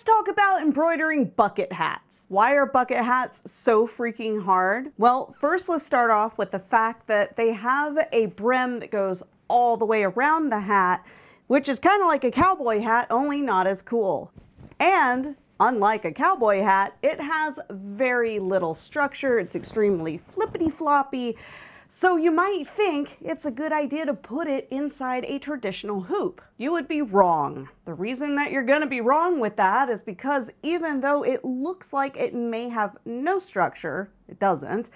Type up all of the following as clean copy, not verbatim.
let's talk about embroidering bucket hats. Why are bucket hats so freaking hard? Well, first let's start off with the fact that they have a brim that goes all the way around the hat, which is kind of like a cowboy hat, only not as cool. And unlike a cowboy hat, it has very little structure. It's extremely flippity floppy. So you might think it's a good idea to put it inside a traditional hoop. You would be wrong. The reason that you're going to be wrong with that is because even though it looks like it may have no structure, it doesn't,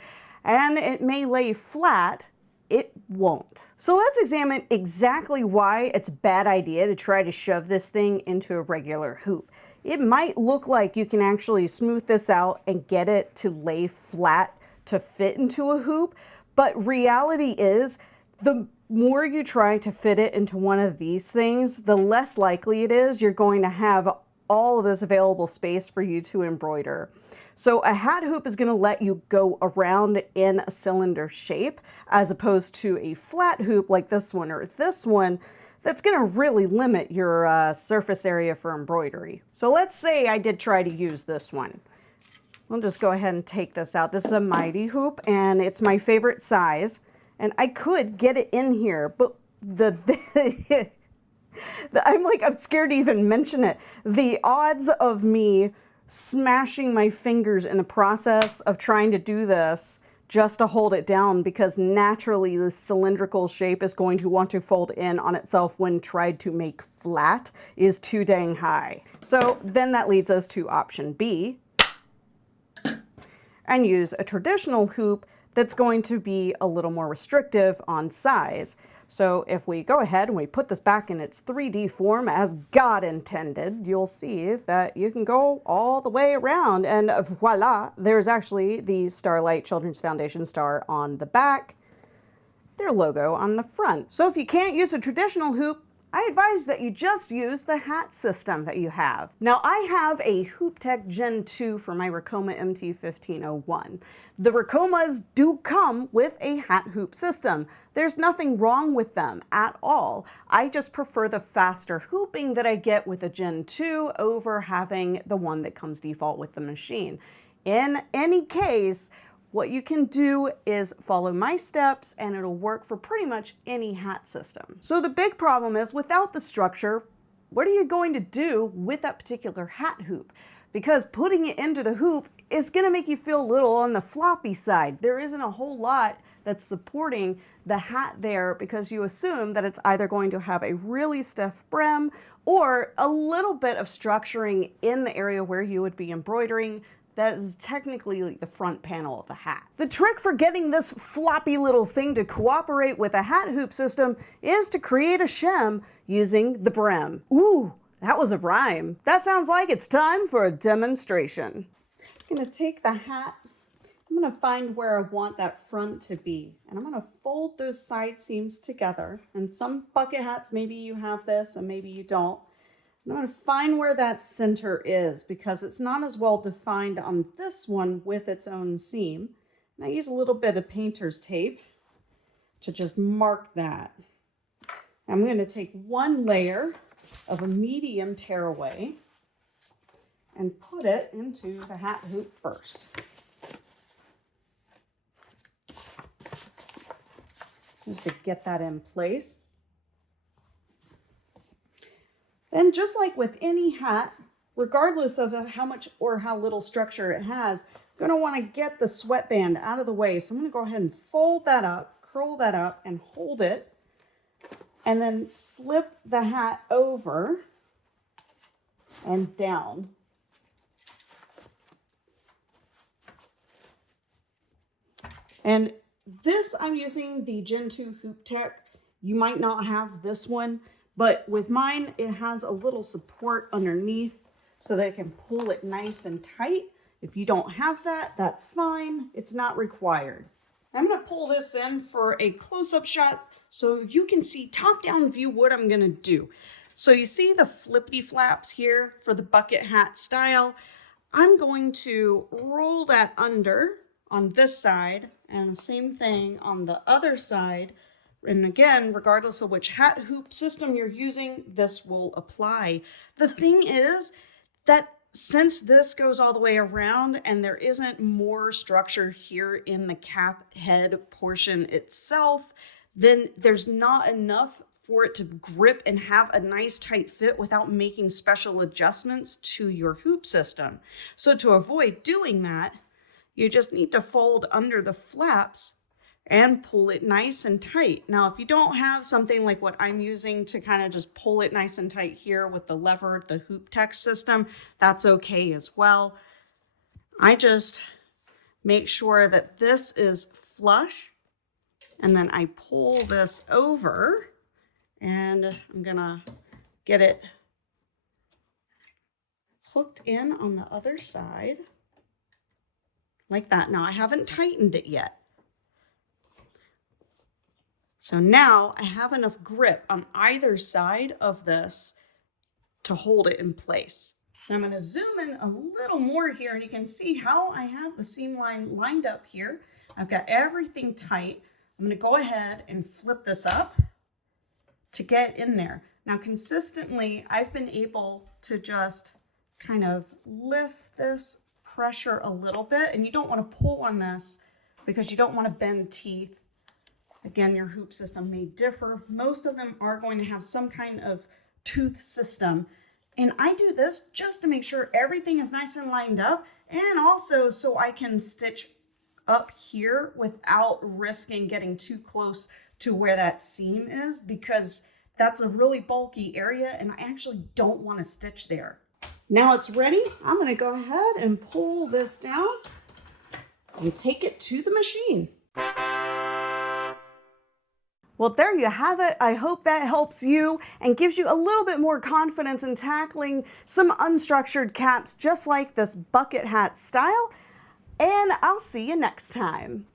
and it may lay flat, it won't. So let's examine exactly why it's a bad idea to try to shove this thing into a regular hoop. It might look like you can actually smooth this out and get it to lay flat to fit into a hoop, but reality is, the more you try to fit it into one of these things, the less likely it is you're going to have all of this available space for you to embroider. So a hat hoop is going to let you go around in a cylinder shape, as opposed to a flat hoop like this one or this one, that's going to really limit your surface area for embroidery. So let's say I did try to use this one. I'll just go ahead and take this out. This is a mighty hoop, and it's my favorite size. And I could get it in here, but I'm scared to even mention it. The odds of me smashing my fingers in the process of trying to do this just to hold it down, because naturally the cylindrical shape is going to want to fold in on itself when tried to make flat, is too dang high. So then that leads us to option B, and use a traditional hoop that's going to be a little more restrictive on size. So if we go ahead and we put this back in its 3D form as God intended, you'll see that you can go all the way around, and voila, there's actually the Starlight Children's Foundation star on the back, their logo on the front. So if you can't use a traditional hoop, I advise that you just use the hat system that you have. Now I have a Hoop Tech Gen 2 for my Ricoma MT1501. The Ricomas do come with a hat hoop system. There's nothing wrong with them at all. I just prefer the faster hooping that I get with a Gen 2 over having the one that comes default with the machine. In any case, what you can do is follow my steps and it'll work for pretty much any hat system. So the big problem is, without the structure, what are you going to do with that particular hat hoop? Because putting it into the hoop is going to make you feel a little on the floppy side. There isn't a whole lot that's supporting the hat there, because you assume that it's either going to have a really stiff brim or a little bit of structuring in the area where you would be embroidering. That is technically the front panel of the hat. The trick for getting this floppy little thing to cooperate with a hat hoop system is to create a shim using the brim. Ooh, that was a rhyme. That sounds like it's time for a demonstration. I'm gonna take the hat, I'm gonna find where I want that front to be, and I'm gonna fold those side seams together. And some bucket hats, maybe you have this and maybe you don't. I'm going to find where that center is, because it's not as well defined on this one with its own seam. And I use a little bit of painter's tape to just mark that. I'm going to take one layer of a medium tearaway and put it into the hat hoop first. Just to get that in place. Then, just like with any hat, regardless of how much or how little structure it has, you're going to want to get the sweatband out of the way. So I'm going to go ahead and fold that up, curl that up, and hold it, and then slip the hat over and down. And this, I'm using the Gen 2 Hoop Tech. You might not have this one, but with mine, it has a little support underneath so that it can pull it nice and tight. If you don't have that, that's fine. It's not required. I'm going to pull this in for a close-up shot so you can see top-down view what I'm going to do. So you see the flippity flaps here for the bucket hat style. I'm going to roll that under on this side, and the same thing on the other side. And again, regardless of which hat hoop system you're using, this will apply. The thing is, that since this goes all the way around and there isn't more structure here in the cap head portion itself, then there's not enough for it to grip and have a nice tight fit without making special adjustments to your hoop system. So to avoid doing that, you just need to fold under the flaps and pull it nice and tight. Now, if you don't have something like what I'm using to kind of just pull it nice and tight here with the lever, the hoop tech system, that's okay as well. I just make sure that this is flush, and then I pull this over, and I'm gonna get it hooked in on the other side like that. Now, I haven't tightened it yet. So now I have enough grip on either side of this to hold it in place. Now I'm going to zoom in a little more here, and you can see how I have the seam line lined up here. I've got everything tight. I'm going to go ahead and flip this up to get in there. Now consistently, I've been able to just kind of lift this pressure a little bit, and you don't want to pull on this because you don't want to bend teeth. Again, your hoop system may differ. Most of them are going to have some kind of tooth system. And I do this just to make sure everything is nice and lined up, and also so I can stitch up here without risking getting too close to where that seam is, because that's a really bulky area and I actually don't want to stitch there. Now it's ready. I'm going to go ahead and pull this down and take it to the machine. Well, there you have it. I hope that helps you and gives you a little bit more confidence in tackling some unstructured caps just like this bucket hat style. And I'll see you next time.